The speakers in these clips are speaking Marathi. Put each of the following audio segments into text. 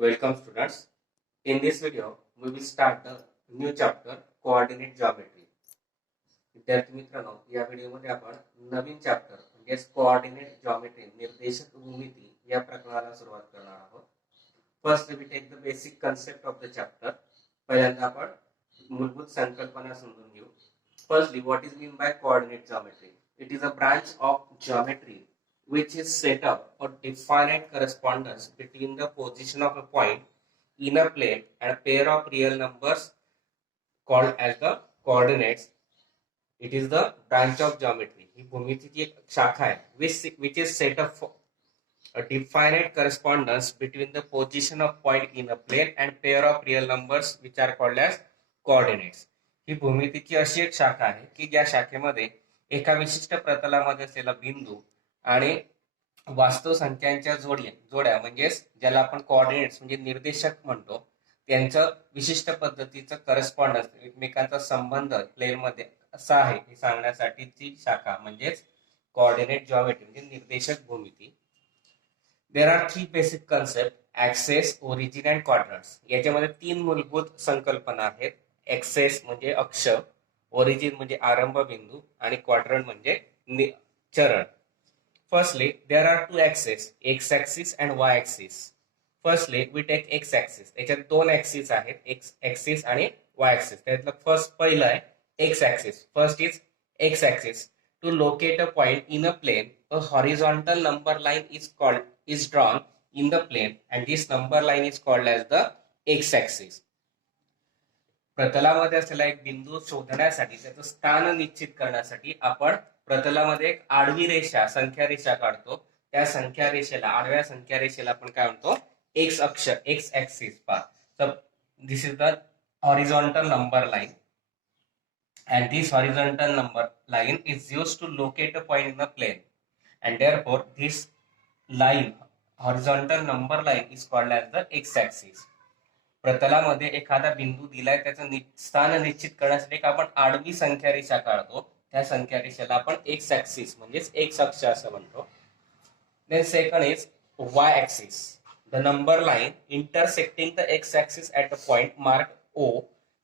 Welcome students. In this video, we will start the new chapter coordinate geometry. विद्यार्थी मित्रांनो, या व्हिडिओमध्ये आपण नवीन चॅप्टर म्हणजे कोऑर्डिनेट जॉमेट्री निर्देशक भूमिती या प्रकरणाला सुरुवात करणार आहोत. First we take the basic concept of the chapter. पहिल्यांदा आपण मूलभूत संकल्पना समजून घेऊ. Firstly, what is mean by coordinate geometry? It is a branch of geometry which is set up for definite correspondence between the position of a point in a plane and a pair of real numbers called as the coordinates. It is the branch of geometry. ही भूमितीची एक शाखा आहे which is set up for a definite correspondence between the position of point in a plane and pair of real numbers which are called as coordinates. ही भूमितीची अशी एक शाखा आहे की ज्या शाखेमध्ये एका विशिष्ट प्रतलामध्ये असलेला बिंदू आणि वास्तव संख्यांच्या जोड्या म्हणजेच ज्याला आपण कोऑर्डिनेट्स म्हणजे निर्देशक म्हणतो त्यांचं विशिष्ट पद्धतीचं करस्पॉन्डन्स एकमेकांचा संबंध प्लेन मध्ये असा आहे हे सांगण्यासाठीची शाखा म्हणजेच कोऑर्डिनेट जॉमेट्री म्हणजे निर्देशक भूमिती. There are 3 basic concept: axes, origin and quadrants. याच्यामध्ये 3 मूलभूत संकल्पना आहेत. ऍक्सेस म्हणजे अक्ष, ओरिजिन म्हणजे आरंभ बिंदू आणि क्वाड्रंट म्हणजे चरण. Firstly, there are 2 axes, x-axis and y-axis. Firstly, we take x-axis. याच्यात 2 ऍक्सिस आहेत, x-axis आणि y-axis. त्यातलं पहिलं आहे x-axis. First is x-axis. To locate a point in a plane, a horizontal number line is drawn in the plane, and this number line is called as the x-axis. प्रतलामध्ये असलेला एक बिंदू शोधण्यासाठी त्याचं स्थान निश्चित करण्यासाठी आपण प्रतलामध्ये एक आडवी रेषा संख्या रेषा काढतो. त्या संख्या रेषेला आडव्या संख्या रेषेला आपण काय म्हणतो? एक्स अक्ष, एक्स ऍक्सिस पाथ. तर this is the horizontal number line and this horizontal number line is used to locate a point in the plane, and therefore this line, horizontal number line, is called as the x-axis. प्रतलामध्ये एखादा बिंदू दिलाय त्याचं स्थान निश्चित करण्यासाठी आपण आडवी संख्या रेषा काढतो. त्या संख्या रेषेला आपण एक्स ऍक्सिस म्हणजेच एक्स अक्ष असं म्हणतो. Then second is y axis. The number line intersecting the x axis at a point mark O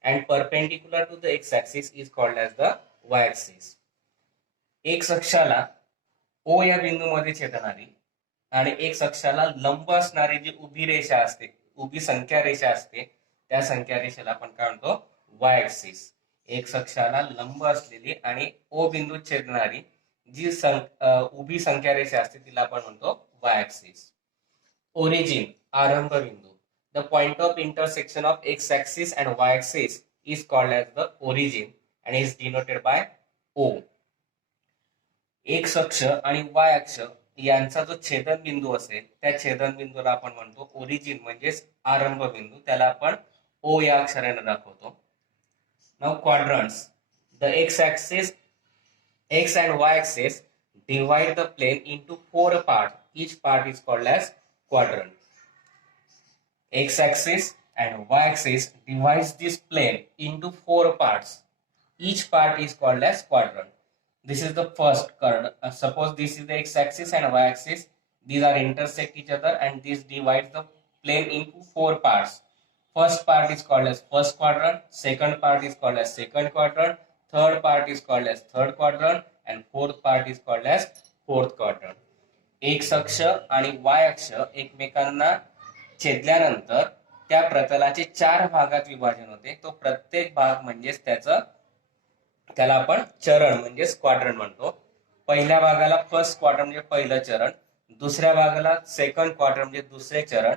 and perpendicular to the x-axis is called as the y-axis. X अक्षाला O या बिंदूमध्ये छेदणारी आणि एक्स अक्षाला लंब असणारी जी उभी रेषा असते, उभी संख्या रेषा असते, त्या संख्या रेषेला आपण काय म्हणतो? y-axis. एक्स अक्षाला लंब असलेली आणि O बिंदू छेदणारी जी उभी संख्या रेषा असते तिला आपण म्हणतो y-axis. ओरिजिन, आरंभ बिंदू. The point of intersection of x-axis and y-axis is called as the origin and is denoted by O. X अक्ष आणि y अक्ष यांचा जो छेदन बिंदू असेल त्या छेदन बिंदूला आपण म्हणतो ओरिजिन म्हणजेच आरंभ बिंदू. त्याला आपण O या अक्षराने दाखवतो. Now quadrants. The x-axis, x and y-axis divide the plane into 4 parts. Each part is called as quadrant. X-axis and y-axis divides this plane into 4 parts. Each part is called as quadrant. This is the first curve. Suppose this is the x-axis and y-axis. These are intersect each other and this divides the plane into 4 parts. First part is called as first quadrant. Second part is called as second quadrant. Third part is called as third quadrant. And fourth part is called as fourth quadrant. X अक्ष आणि y अक्ष एकमेकांना छेदल्यानंतर त्या प्रतलाचे 4 भागात विभाजन होते. तो प्रत्येक भाग म्हणजेच त्याला आपण चरण म्हणजेच क्वाड्रंट म्हणतो. पहिल्या भागाला फर्स्ट क्वाड्रंट म्हणजे पहिलं चरण, दुसऱ्या भागाला सेकंड क्वाड्रंट म्हणजे दुसरे चरण,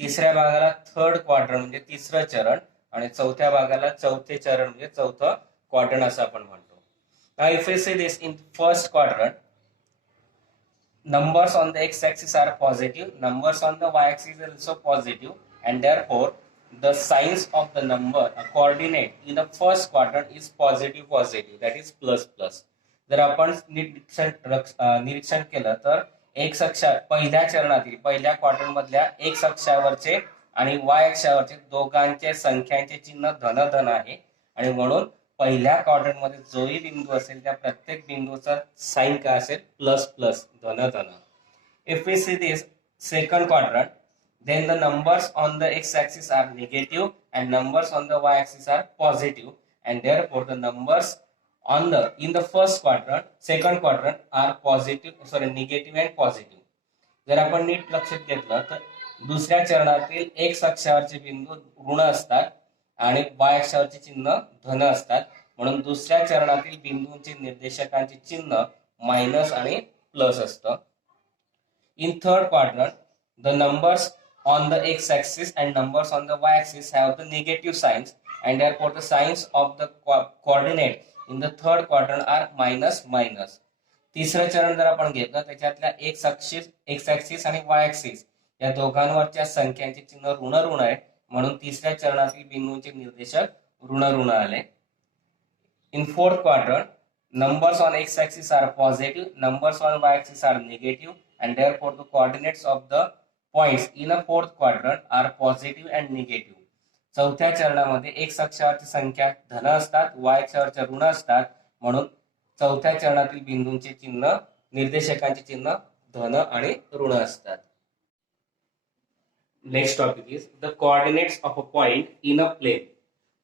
तिसऱ्या भागाला थर्ड क्वाड्रंट म्हणजे तिसरं चरण आणि चौथ्या भागाला चौथे चरण म्हणजे चौथं क्वाड्रंट असं आपण म्हणतो. Now if we see this in first quadrant, numbers on the x-axis are positive, numbers on the y-axis are also positive, and therefore the signs of the number, a coordinate in the first quadrant is positive, that is plus plus. जर आपण निरीक्षण केलं तर एक्स अक्षा पहिल्या चरणातील पहिल्या क्वाड्रंट मधल्या एक्स अक्षावरचे आणि वाय अक्षावरचे दोघांचे संख्यांचे चिन्ह धन धन आहे आणि म्हणून पहिल्या क्वाड्रंट मध्ये जोही बिंदू असेल त्या प्रत्येक बिंदूचा साइन काय असेल? प्लस प्लस, धन धन. If we see this second quadrant, then the numbers on the x-axis are negative and numbers on the y-axis are positive, and therefore the numbers on the in the first quadrant, second quadrant are negative and positive. जर आपण नीट लक्षात घेतलं तर दुसऱ्या चरणातील x अक्षावरचे बिंदू ऋण असतात आणि y अक्षावरचे चिन्ह धन असतात, म्हणून दुसऱ्या चरणातील बिंदूंचे निर्देशकांचे चिन्ह मायनस आणि प्लस असतं. In third quadrant, the numbers on the x-axis and numbers on the y-axis have the negative signs, and therefore the signs of the coordinate in the third quadrant are minus minus. तिसरं चरण जर आपण घेतलं त्याच्यातल्या एक्स ऍक्सिस आणि वाय ऍक्सिस या दोघांवरच्या संख्यांचे चिन्ह ऋण ऋण आहे, म्हणून तिसऱ्या चरणातील बिंदूंचे निर्देशक ऋण ऋण आले. In fourth quadrant, numbers on x-axis are positive, numbers on y-axis are negative, and therefore the coordinates of the points in a fourth quadrant are positive and negative. चौथ्या चरणामध्ये x अक्षावरची संख्या धन असतात, y अक्षावरच्या ऋण असतात, म्हणून चौथ्या चरणातील बिंदूंचे चिन्ह निर्देशकांचे चिन्ह धन आणि ऋण असतात. Next topic is the coordinates of a point in a plane.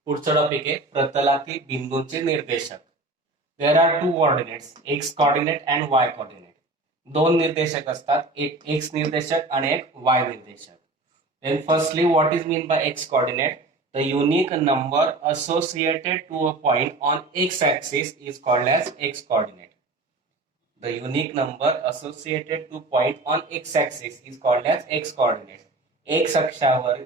पुढचा टॉपिक आहे प्रतलातील बिंदूंचे निर्देशक. There are two coordinates, x coordinate and y coordinate. दोन निर्देशक असतात, एक एक्स निर्देशक आणि एक वाय निर्देशक. Then firstly what is mean by x coordinate? The unique number associated to a point on x-axis is called as x-coordinate. The unique number associated to point on x-axis is called as x-coordinate. X अक्षावर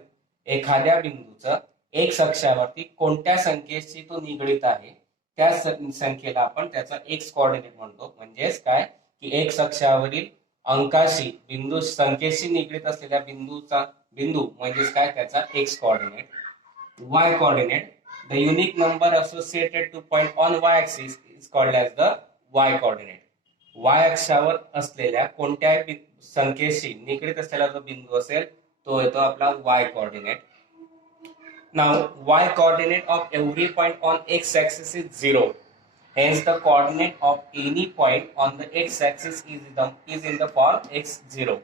एखाद्या बिंदूचं x अक्षावरती कोणत्या संख्येशी तो निगडित आहे त्या संख्येला आपण त्याचा x कोऑर्डिनेट म्हणतो. म्हणजेच काय की x अक्षावरील अंकाशी बिंदू संख्येशी निगडित असलेल्या बिंदू म्हणजेच काय त्याचा x coordinate. Y coordinate, the unique number associated to point on y axis is called as the y coordinate. Y अक्षावर असलेल्या कोणत्याही संख्येशी निगडित असलेला जो बिंदू असेल तो येतो आपला y coordinate. Now y coordinate of every point on x axis is 0. Hence the coordinate of any point on the x axis is in the form x0.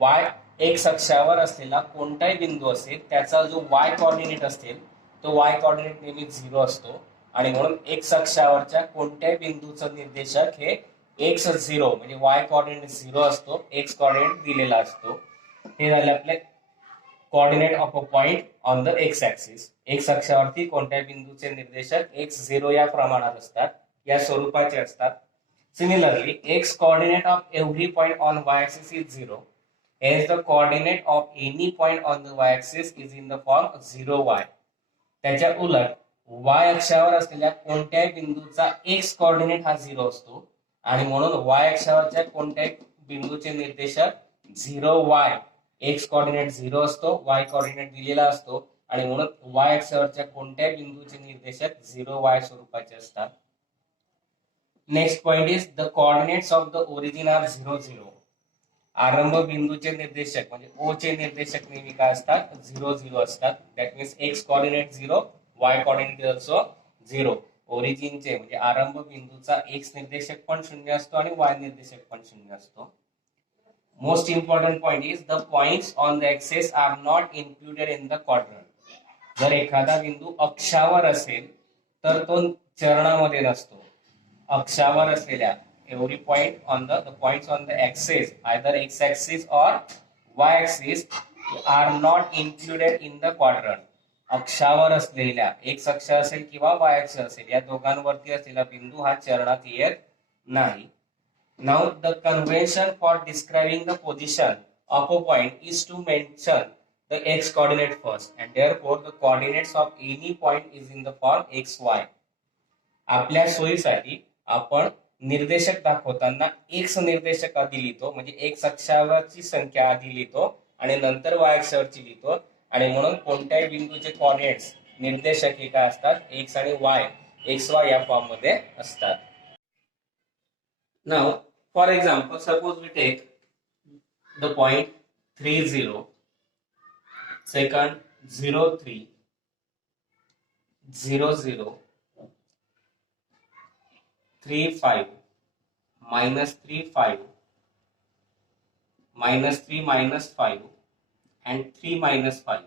Y x अक्षावर असलेला कोणताही बिंदू असेल त्याचा जो वाय कोऑर्डिनेट असेल तो वाय कोऑर्डिनेट नेहमी 0 असतो, आणि म्हणून एक्स अक्षावरच्या कोणत्याही बिंदूचं निर्देशक हे x0 म्हणजे वाय कोऑर्डिनेट 0 असतो, एक्स कोऑर्डिनेट दिलेला असतो. हे झाले आपले coordinate of a point on the x axis. X अक्षावरती कोणत्याही बिंदूचे निर्देशक x0 या प्रमाणात असतात, या स्वरूपाचे असतात. Similarly x coordinate of every point on Y axis is 0. Hence the coordinate of any point on the y-axis is in the form 0y. त्याच्या उलट y अक्षावर असलेल्या कोणत्याही बिंदूचा x कोऑर्डिनेट हा 0 असतो, आणि म्हणून y अक्षावरच्या कोणत्याही बिंदूचे निर्देशक 0y. x कोऑर्डिनेट 0 असतो, y कोऑर्डिनेट दिलेला असतो, आणि म्हणून y अक्षावरच्या कोणत्याही बिंदूचे निर्देशक 0y स्वरूपाचे असतात. Next point is the coordinates of the origin are 0 0. आरंभ बिंदूचे निर्देशक म्हणजे ओ चे निर्देशक नेहमी काय असतात 0 0 असतात. That means x coordinate 0, Y coordinate also 0. ओरिजिनचे म्हणजे आरंभ बिंदूचा एक्स निर्देशक पण 0 असतो आणि वाय निर्देशक पण 0 असतो. Most important point is the points on the axes are not included in the quadrant. जर एखादा बिंदू अक्षावर असेल तर तो चरणामध्ये नसतो. अक्षावर असलेल्या every point on the points on the axis, either x axis or y axis, are not included in the quadrant. अक्षावर असलेल्या x अक्ष असेल किंवा y अक्ष असेल या दोघांवरती असलेला बिंदू हा चरणात येत नाही. Now the convention for describing the position of a point is to mention the x coordinate first, and therefore the coordinates of any point is in the form xy. आपल्या सोयीसाठी आपण निर्देशक दाखवताना एक्स निर्देशक आधी लिहितो, म्हणजे एक्स अक्षावरची संख्या आधी लिहितो आणि नंतर वाय अक्षावरची लिहितो, आणि म्हणून कोणत्याही बिंदूचे कोऑर्डिनेट्स निर्देशक हे काय असतात एक्स आणि वाय, एक्स वाय या फॉर्म मध्ये असतात. Now for example suppose we take the point 3 0, second 0 3, 0 0, 3 5, -3 5, -3 -5, and 3 minus 5.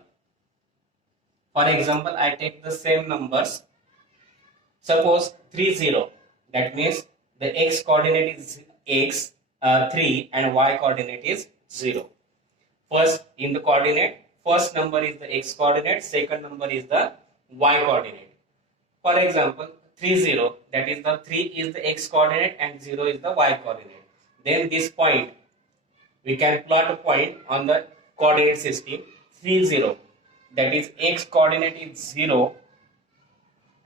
For example, I take the same numbers. Suppose 3 0. That means the x coordinate is x 3 and y coordinate is 0. First in the coordinate, first number is the x coordinate, second number is the y coordinate. For example, 3 0, that is the 3 is the x coordinate and 0 is the y coordinate. Then this point, we can plot a point on the coordinate system 3 0. That is x coordinate is 0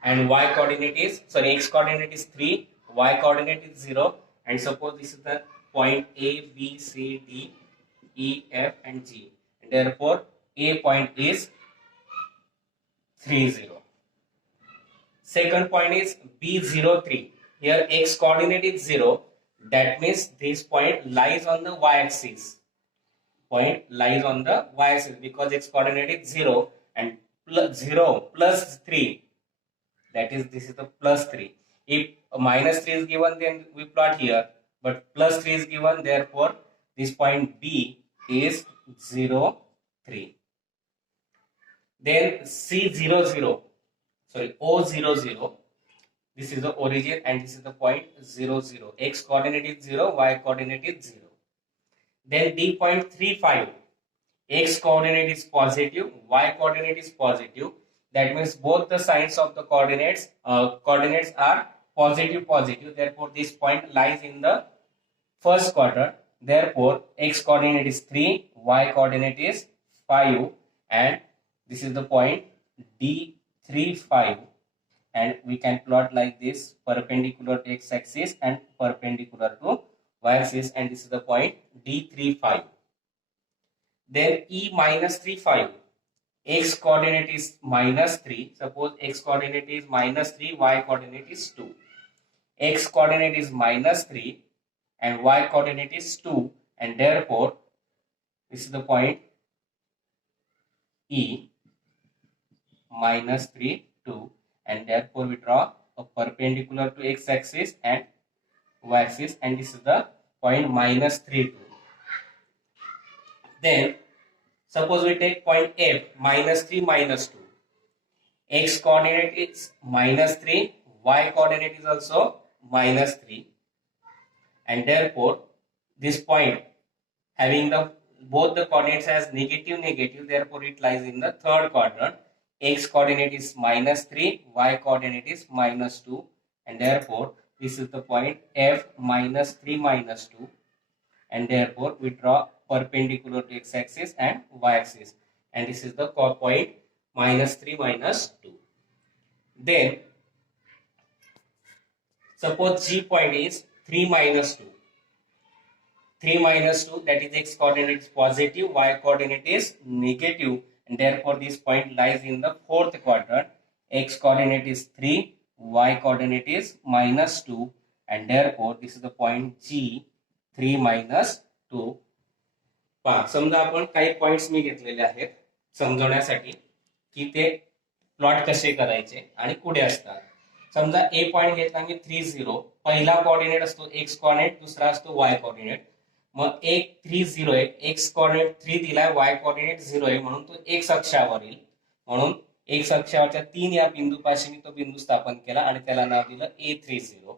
and y coordinate is, sorry, x coordinate is 3, y coordinate is 0, and suppose this is the point A, B, C, D, E, F and G. Therefore, A point is 3 0. Second point is B03. Here x coordinate is 0. That means this point lies on the y-axis. Point lies on the y-axis because x coordinate is 0 and 0 plus 3. That is, this is the plus 3. If minus 3 is given, then we plot here. But plus 3 is given, therefore this point B is 0, 3. Then C00, sorry, O00. This is the origin and this is the point 0, 0. X coordinate is 0, y coordinate is 0. Then D.35. X coordinate is positive, y coordinate is positive. That means both the signs of the coordinates are positive, positive. Therefore, this point lies in the first quadrant. Therefore, x coordinate is 3, y coordinate is 5, and this is the point D35. And we can plot like this, perpendicular to x-axis and perpendicular to y-axis, and this is the point D35. Then E minus 35. X coordinate is minus 3. Suppose x coordinate is minus 3, y coordinate is 2. X coordinate is minus 3 and y coordinate is 2, and therefore this is the point E minus 3, 2, and therefore we draw a perpendicular to x-axis and y-axis, and this is the point minus 3, 2. Then suppose we take point F, minus 3, minus 2. X coordinate is minus 3, y coordinate is also minus 3. And therefore, this point having both the coordinates as negative, negative, therefore it lies in the third quadrant. X coordinate is minus 3, y coordinate is minus 2. And therefore, this is the point F minus 3, minus 2. And therefore, we draw perpendicular to x-axis and y-axis, and this is the point minus 3, minus 2. Then suppose G point is 3 minus 2. 3 minus 2, that is x coordinate is positive, y coordinate is negative, and therefore this point lies in the fourth quadrant. X coordinate is 3, y coordinate is minus 2, and therefore this is the point G 3 minus 2. पहा, समजा आपण काही पॉइंट्स मी घेतलेले आहेत समजवण्यासाठी की ते प्लॉट कसे करायचे आणि कुठे असतात. समजा ए पॉइंट घेतला मी 3 0. पहिला कोऑर्डिनेट असतो एक्स कोऑर्डिनेट, दुसरा असतो वाय कोऑर्डिनेट. मग एक 3 0 आहे, एक्स कोऑर्डिनेट 3 दिलाय, वाय कोऑर्डिनेट 0 आहे, म्हणून तो एक्स अक्षावर येईल. म्हणून एक्स अक्षावरच्या 3 या बिंदूपाशी मी तो बिंदू स्थापन केला आणि त्याला नाव दिलं A30.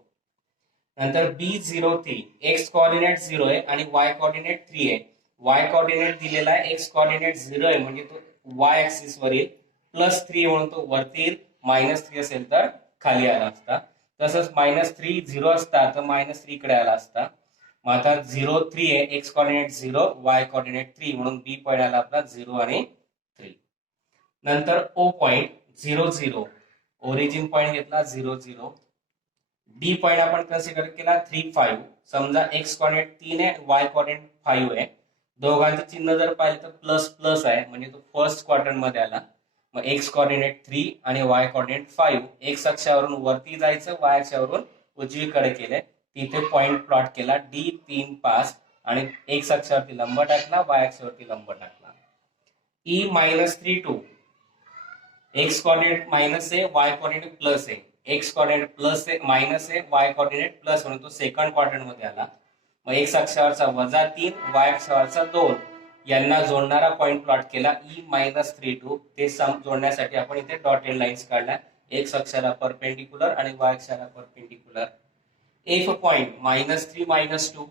नंतर B03, एक्स कोऑर्डिनेट 0 आहे आणि वाय कोऑर्डिनेट 3 आहे. वाय कोऑर्डिनेट दिलेला आहे, एक्स कोऑर्डिनेट 0 आहे म्हणजे तो वाय ऍक्सिस वर येईल, +3 म्हणून तो वरती येईल, -3 असेल तर खाली आला असता. तसंच -3 0 असता तर -3 इकडे आला असता. मग आता 0 3 आहे, एक्स कोऑर्डिनेट 0, वाय कोऑर्डिनेट 3, म्हणून बी पॉइंट आला आपला 0 आणि 3. नंतर ओ पॉइंट 0 0, ओरिजिन पॉइंट घेतला 0 0. डी पॉइंट आपण कन्सिडर केला 3 5. समजा एक्स कोऑर्डिनेट 3 आहे, वाय कोऑर्डिनेट 5 आहे. दोघांचं चिन्ह जर पाहिलं तर प्लस प्लस आहे म्हणजे तो फर्स्ट क्वाड्रंट मध्ये आला. मग एक्स कोऑर्डिनेट 3 आणि वाय कोऑर्डिनेट 5. एक्स अक्षावरून वरती जायचं, वाय अक्षावरून उजवीकडे केले, तिथे पॉइंट प्लॉट केला D3 5 आणि एक्स अक्षावरती लंब टाकला, वाय अक्षावरती लंब टाकला. E -3 2, एक्स कोऑर्डिनेट मायनस आहे, वाय कोऑर्डिनेट प्लस आहे. एक्स कोऑर्डिनेट प्लस आहे, मायनस आहे, वाय कोऑर्डिनेट प्लस, म्हणून तो सेकंड क्वाड्रंट मध्ये आला. मग एक्स अक्षावरचा -3, वाय अक्षावरचा 2 यांना जोडणारा पॉइंट प्लॉट केला E-3 ते जोडण्यासाठी आपण इथे डॉटेड लाईन्स काढल्या, एक्स अक्षाला परपेंडिक्युलर आणि वाय अक्षाला परपेंडिक्युलर. एफ पॉइंट -3 -2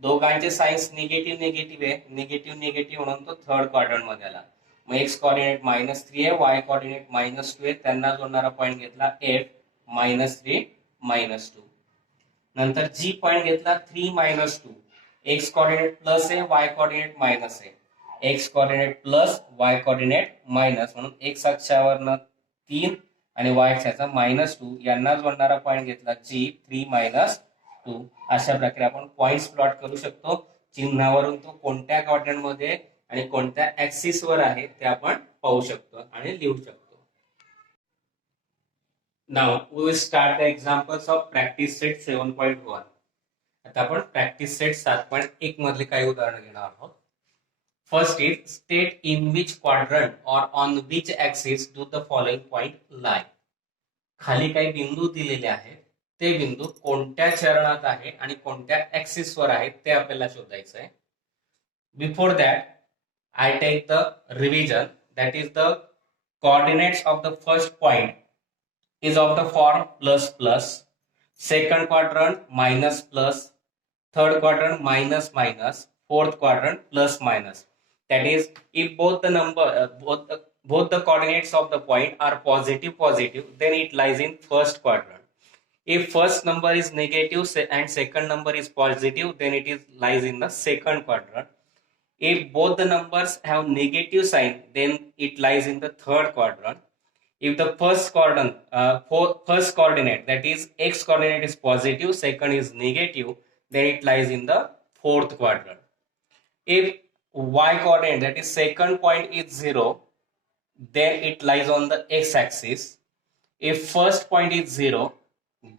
दोघांचे साइन्स निगेटिव्ह निगेटिव्ह आहे, निगेटिव्ह निगेटिव्ह म्हणून तो थर्ड क्वाड्रंट मध्ये आला. मग एक्स कोऑर्डिनेट -3 आहे, वाय कोऑर्डिनेट -2 आहे, त्यांना जोडणारा पॉइंट घेतला एफ -3 -2. नंतर जी पॉइंट घेतला 3 -2, एक्स कोऑर्डिनेट प्लस आहे, वाय कोऑर्डिनेट मायनस आहे, x coordinate plus y coordinate minus, म्हणून एक्स अक्षावरनं 3 आणि वाय अक्षाचा -2 यांना जोडणारा पॉइंट घेतला जी 3 -2. अशा प्रकारे आपण पॉइंट्स प्लॉट करू शकतो. चिन्हावरून तो कोणत्या क्वाड्रंट मध्ये आणि कोणत्या ऍक्सिस वर आहे ते आपण पाहू शकतो आणि लिहू शकतो. Now we will start the examples of practice set 7.1. आता आपण प्रॅक्टिस सेट 7.1 मधले काही उदाहरण घेणार आहोत. First is state in which quadrant or on which axis do the following point lie. खाली काही बिंदू दिलेले आहेत, ते बिंदू कोणत्या चरणात आहे आणि कोणत्या ऍक्सिस वर आहेत ते आपल्याला शोधायचं आहे. Before that I take the revision, that is the coordinates of the first point is of the form plus plus, second quadrant minus plus, third quadrant minus minus, fourth quadrant plus minus. That is, if both the number both the coordinates of the point are positive, then it lies in first quadrant. If first number is negative and second number is positive, then it lies in the second quadrant. If both the numbers have negative sign, then it lies in the third quadrant. If the first coordinate, that is x coordinate, is positive, second is negative, then it lies in the fourth quadrant. If y coordinate, that is second point, is 0, then it lies on the x axis. If first point is 0,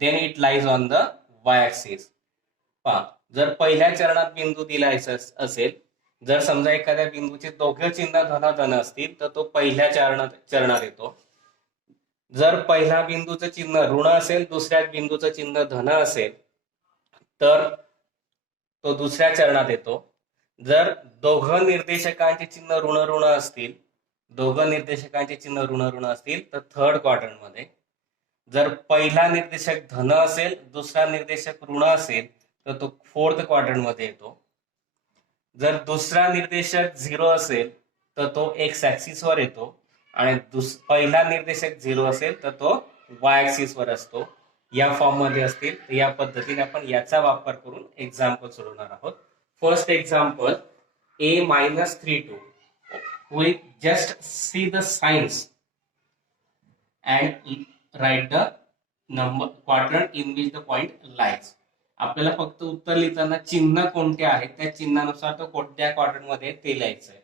then it lies on the y axis. जर पहिल्या चरणात बिंदू दिलायचा असेल, जर समजा एखाद्या बिंदूचे दोघे चिन्ह धन असतील तर तो पहिल्या चरणात येतो. जर पहिल्या बिंदूचं चिन्ह ऋण असेल, दुसऱ्या बिंदूचं चिन्ह धन असेल तर तो दुसऱ्या चरणात येतो. जर दोघं निर्देशकांचे चिन्ह ऋण असतील, तर थर्ड क्वाड्रंट मध्ये. जर पहिला निर्देशक धन असेल, दुसरा निर्देशक ऋण असेल तर तो फोर्थ क्वाड्रंट मध्ये येतो. जर दुसरा निर्देशक 0 असेल तर तो एक्स ऍक्सिस वर येतो आणि पहिला निर्देशक 0 असेल तर तो वाय ऍक्सिस वर असतो. या फॉर्म मध्ये असतील तर या पद्धतीने आपण याचा वापर करून एक्झाम्पल सोडवणार आहोत. First example A-32. We just see the signs and write the number quadrant in which the point lies. आपल्याला फक्त उत्तर लिहिताना चिन्ह कोणते आहेत त्या चिन्हानुसार तो कोणत्या क्वाड्रंट मध्ये ते लिहायचं आहे.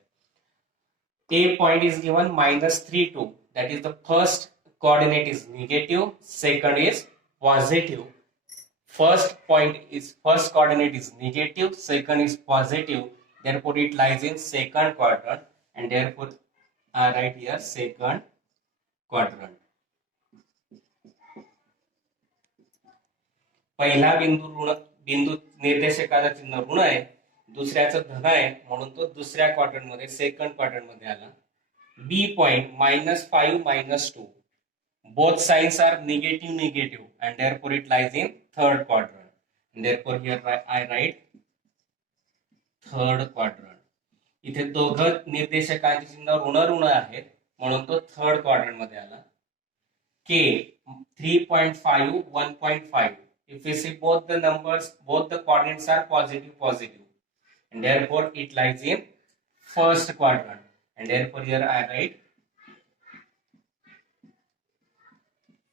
A point is given -3 that is the first coordinate is negative, second is positive. First coordinate is negative, second is positive, therefore it lies in second quadrant, and therefore I write here second quadrant. पहिला बिंदू निर्देशकाचा चिन्ह ऋण आहे, दुसऱ्याचं धन आहे, म्हणून तो दुसऱ्या क्वाड्रंट मध्ये सेकंड क्वाड्रंट मध्ये आला. बी point -5 -2, both signs are negative and therefore it lies in third quadrant, and therefore here I write third quadrant. इथे दोघं निर्देशकांचे चिन्ह ऋण आहेत म्हणून तो थर्ड क्वाड्रंट मध्ये आला. K 3.5 1.5, if we see both the coordinates are positive, and therefore it lies in first quadrant, and therefore here I write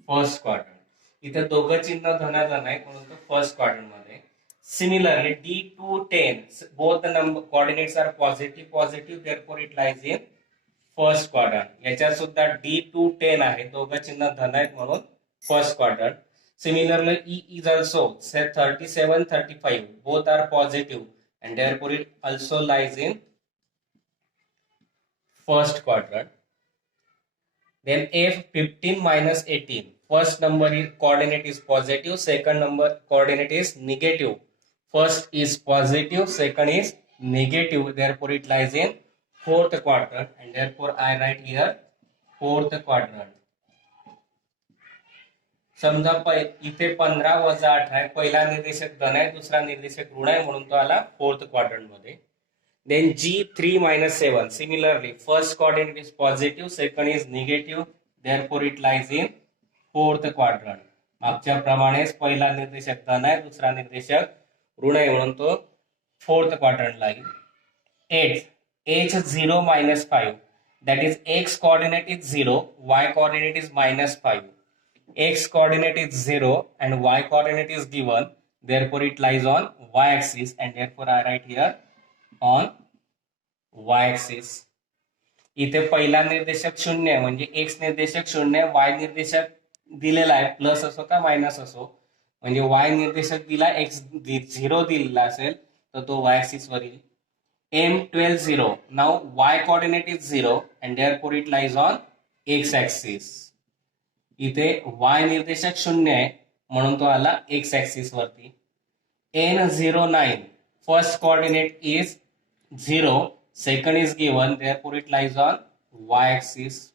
first quadrant. इथे दोघं चिन्ह धन आहे म्हणून तो फर्स्ट क्वाड्रंट मध्ये. Similarly, D to 10, both the coordinates are positive, therefore it lies in first quadrant. याच्यात सुद्धा D to 10 आहे, दोघं चिन्ह धन आहेत म्हणून first quadrant. Similarly, E is also 37 35, both are positive, and therefore it also lies in first quadrant. Then F 15 -18, first number coordinate is positive, second number coordinate is negative. First is positive, second is negative, therefore it lies in fourth quadrant, and therefore I write here fourth quadrant. समजा इथे 15 वजा 18 आहे, पहिला निर्देशक धन आहे, दुसरा निर्देशक ऋण आहे, म्हणून तो आला फोर्थ क्वाड्रंट मध्ये. Then G3 minus 7, similarly first coordinate is positive, second is negative, therefore it lies in fourth quadrant. मागच्या प्रमाणेच पहिला निर्देशक धन आहे, दुसरा निर्देशक ऋण आहे, म्हणून तो फोर्थ क्वाड्रंट लागेल. 8 H0 minus 5, that is x coordinate is 0, y coordinate is minus 5. X coordinate is 0 and y coordinate is given, therefore it lies on y axis, and therefore I write here on y axis. इथे पहिला निर्देशक 0 आहे, म्हणजे x निर्देशक 0 आहे, y निर्देशक दिलेला आहे, प्लस असो का मायनस असो, म्हणजे y निर्देशक दिला, x 0 दिलेला असेल तर तो y axis वर येईल. M12 0, now y coordinate is 0 and therefore it lies on x axis. इथे y निर्देशक 0 आहे, म्हणून तो आला x axis वरती. N09, first coordinate is 0, second is given, therefore it lies on y axis.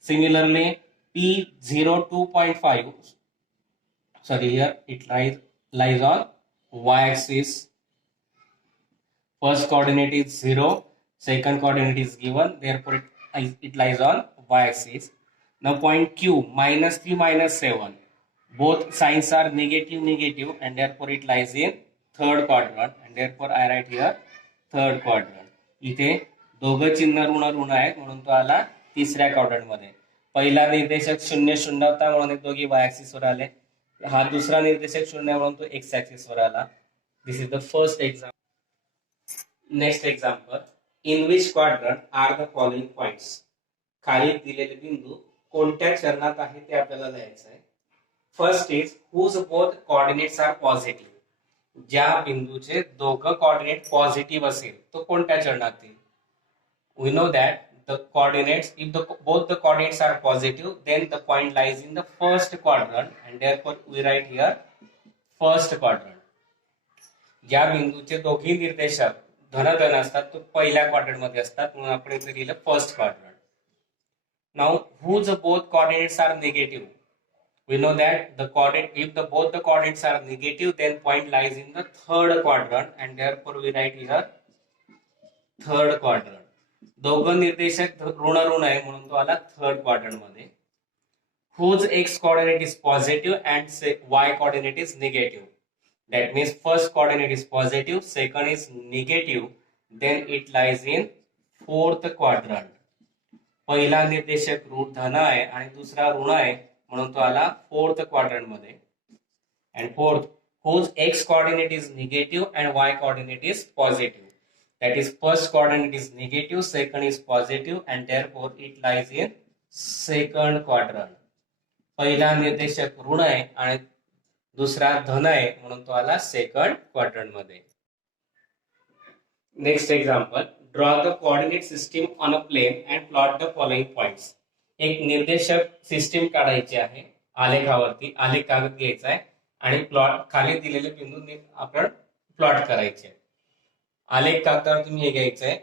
Similarly, P02.5, sorry, here it lies on y axis. First coordinate is 0, second coordinate is given, therefore it lies on y axis. Now point Q, minus 3 minus 7, both signs are negative, and therefore it lies in third quadrant, and therefore I write here third quadrant. इथे दोघं चिन्ह ऋण आहेत, म्हणून तो आला तिसऱ्या क्वाड्रंट मध्ये. पहिला निर्देशक 0 0 होता, म्हणून दोघी y axis वर आले. हा दुसरा निर्देशक 0 म्हणून तो x axis वर आला. This is the first example. Next example, in which quadrant are the following points? खाली दिलेले बिंदू कोणत्या चरणात आहे ते आपल्याला लिहायचं आहे. First is whose both coordinates are positive. ज्या बिंदूचे दोघं कोऑर्डिनेट पॉझिटिव्ह असेल तो कोणत्या चरणात येईल. We know that the coordinates, if both the coordinates are positive, then the point lies in the first quadrant, and therefore we write here first quadrant. ज्या बिंदूचे दोघी निर्देशक धन असतात तो पहिल्या क्वाड्रंट मध्ये असतात, म्हणून आपण इथे लिहिलं first quadrant. Now, whose both coordinates are negative? We know that the coordinate, if both the coordinates are negative, then point lies in the third quadrant, and therefore we write here third quadrant. दोघं निर्देशक ऋण आहे, म्हणून तो आला थर्ड क्वाड्रंट मध्ये. Whose x coordinate is positive and y coordinate is negative. That means first coordinate is positive, second is negative, then it lies in fourth quadrant. पहिला निर्देशक धन आहे आणि दुसरा ऋण आहे, म्हणून तो आला फोर्थ क्वाड्रंट मध्ये. And fourth, whose x coordinate is negative and y coordinate is positive. That is, first coordinate is negative, second is positive, and therefore it lies in second quadrant. पहिला निर्देशक ऋण आहे आणि दुसरा धन आहे, म्हणून तो आला सेकंड क्वाड्रंट मध्ये. Next example, draw the coordinate system on a plane and plot the following points. एक निर्देशक सिस्टीम काढायची आहे आलेखावरती, आलेख कागद घ्यायचा आहे आणि प्लॉट खाली दिलेले बिंदू आपण प्लॉट करायचे. आलेख कागदावर तुम्ही हे घ्यायचं आहे,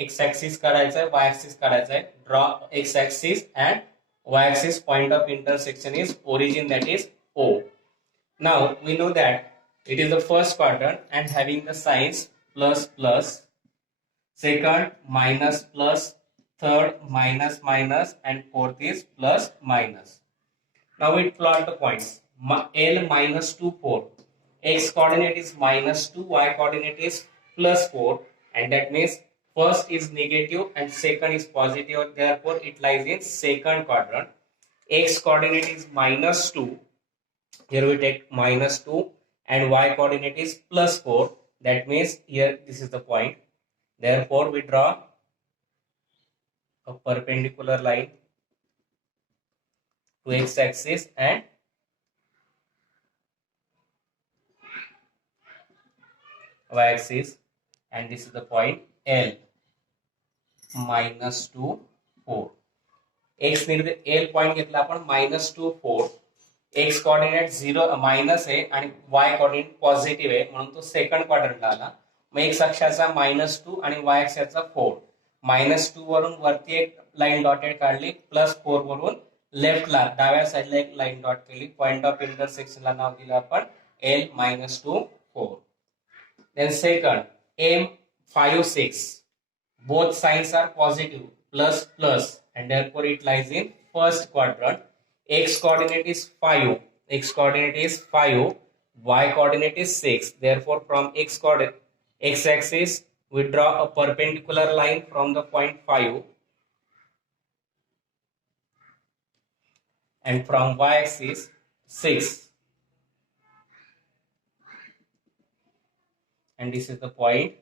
एक्स ऍक्सिस काढायचा आहे, वाय ऍक्सिस काढायचा आहे. Draw x axis and Y axis, point of intersection is origin, that is O. Now we know that it is the first quadrant and having the signs plus plus, second minus plus, third minus minus, and fourth is plus minus. Now we plot the points. L minus 2 4, x coordinate is minus 2, y coordinate is plus 4, and that means first is negative and second is positive, therefore it lies in second quadrant. X coordinate is minus 2, here we take minus 2, and y coordinate is plus 4, that means here this is the point. Therefore, we draw a perpendicular line to x axis and y axis, and this is the point L minus 2 4. x L point घेतला आपण minus 2 4. x coordinate 0 मायनस आहे आणि y coordinate पॉझिटिव्ह आहे, म्हणून तो सेकंड क्वाड्रंटला आला. मग एक्स अक्षाचा -2 आणि वाय अक्षाचा 4. -2 वरून वरती एक लाईन डॉटेड काढली, +4 वरून लेफ्टला डाव्या साईडला एक लाईन डॉट केली. पॉइंट ऑफ इंटरसेक्शनला नाव दिलं आपण L-2 4. Then second, M 5 6. Both signs are positive, plus, and therefore it lies in first quadrant. X coordinate is 5, y coordinate is 6. Therefore, from x axis we draw a perpendicular line from the point 5, and from y axis 6, and this is the point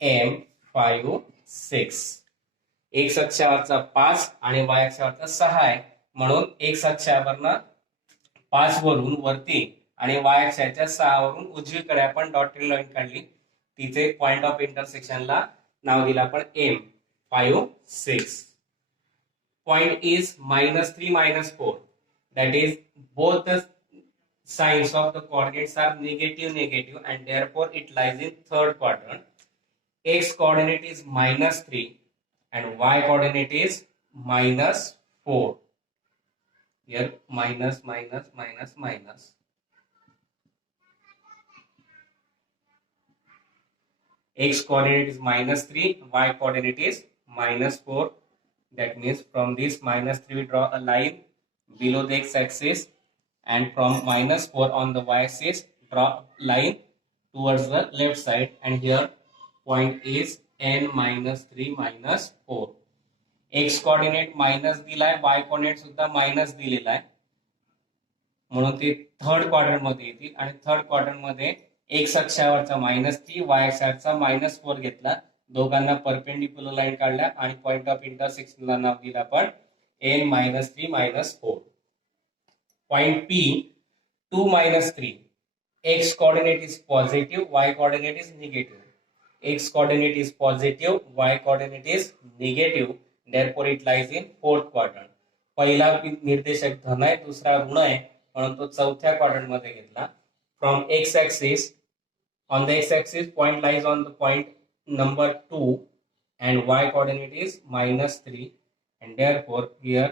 M5 6. X अक्षावरचा 5 आणि वाय अक्षावरचा 6 आहे, म्हणून एक्स अक्षावरनं 5 वरून वरती आणि वाय अक्षाच्या 6 वरून उजवीकडे आपण डॉटेड लाईन काढली. तिथे पॉइंट ऑफ इंटरसेक्शनला नाव दिलं आपण M5 6. Point is -3 -4. That is, both the signs of the coordinates are negative, and therefore it lies in third quadrant. X coordinate is -3 and y coordinate is -4. Here minus. X coordinate is -3, y coordinate is -4. That means from this -3 we draw a line below the x axis, and from -4 on the y axis draw a line towards the left side, and here point is N-3 -4. X coordinate minus दिलाय, y coordinate सुद्धा मायनस दिलेला आहे, म्हणून ते थर्ड क्वाड्रंट मध्ये येतील. आणि थर्ड क्वाड्रंट मध्ये एक्स अक्षावरचा -3, वाय अक्षावरचा -4 घेतला, दोघांना परपेंडिक्युलर लाईन काढल्या आणि पॉइंट ऑफ इंटरसेक्शनला नाव दिलं आपण N-3 -4. Point P 2 -3. X coordinate is positive, y coordinate is negative. X coordinate is positive, y coordinate is negative. Therefore it lies in fourth quadrant. पहिला निर्देशक धन आहे, दुसरा ऋण आहे, म्हणून तो चौथ्या क्वाड्रंट मध्ये घेतला. From x axis, on the x axis point lies on the point number 2, and y coordinate is -3, and therefore here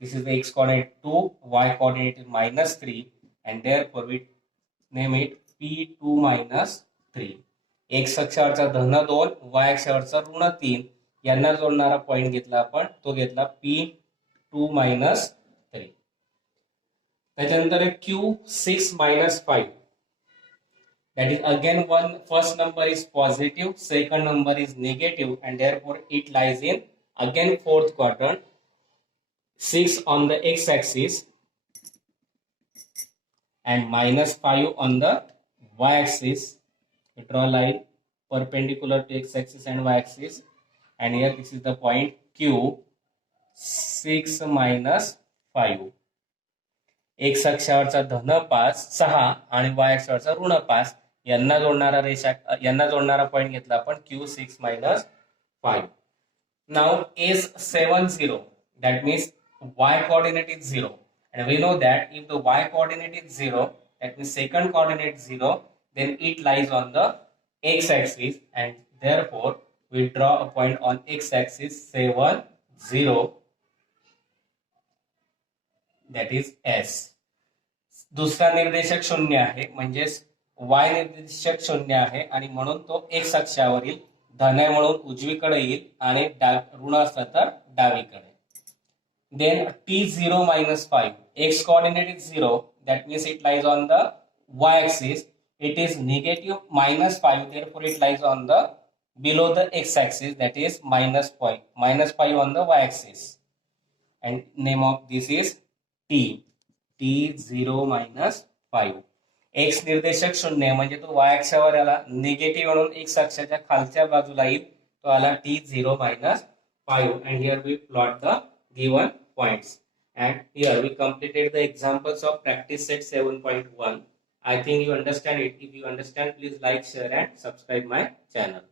this is the x coordinate 2, y coordinate is -3, and therefore we name it P2 -3. X अक्षावरचा धन 2, वाय अक्षावरचा ऋण 3 यांना जोडणारा पॉइंट घेतला आपण, तो घेतला P2 -3. त्याच्यानंतर Q6 -5. That is again first number is positive, second number is negative, and therefore it lies in again fourth quadrant. 6 on the x axis and -5 on the y axis. We draw a line perpendicular to x axis and y axis, and here this is the point Q6 -5. x अक्षावरचा धन 5 6 आणि y अक्षावरचा ऋण 5 यांना जोडणारा पॉइंट घेतला आपण Q6 -5. Now is 7 0. That means y coordinate is 0, and we know that if the y coordinate is 0, that means second coordinate 0, then it lies on the x axis, and therefore we draw a point on x axis 7 0, that is S. दुसरा निर्देशक 0 आहे, म्हणजे y निर्देशक 0 आहे, आणि म्हणून तो x अक्षावरील धन आहे म्हणून उजवीकडे येईल आणि ऋण असला तर डावीकडे. Then T0 -5. X coordinate is 0. That means it lies on the y axis. It is negative -5. Therefore, it lies on the below the x axis. That is -5. -5 on the y axis. And name of this is T. T0 -5. X निर्देशक 0 म्हणजे तो y अक्षावर आला, निगेटिव्ह म्हणून x अक्षाच्या खालच्या बाजूला येईल, तो आला T0 -5. And here we plot the given points, and here we completed the examples of practice set 7.1. I think you understand it. If you understand, please like, share and subscribe my channel.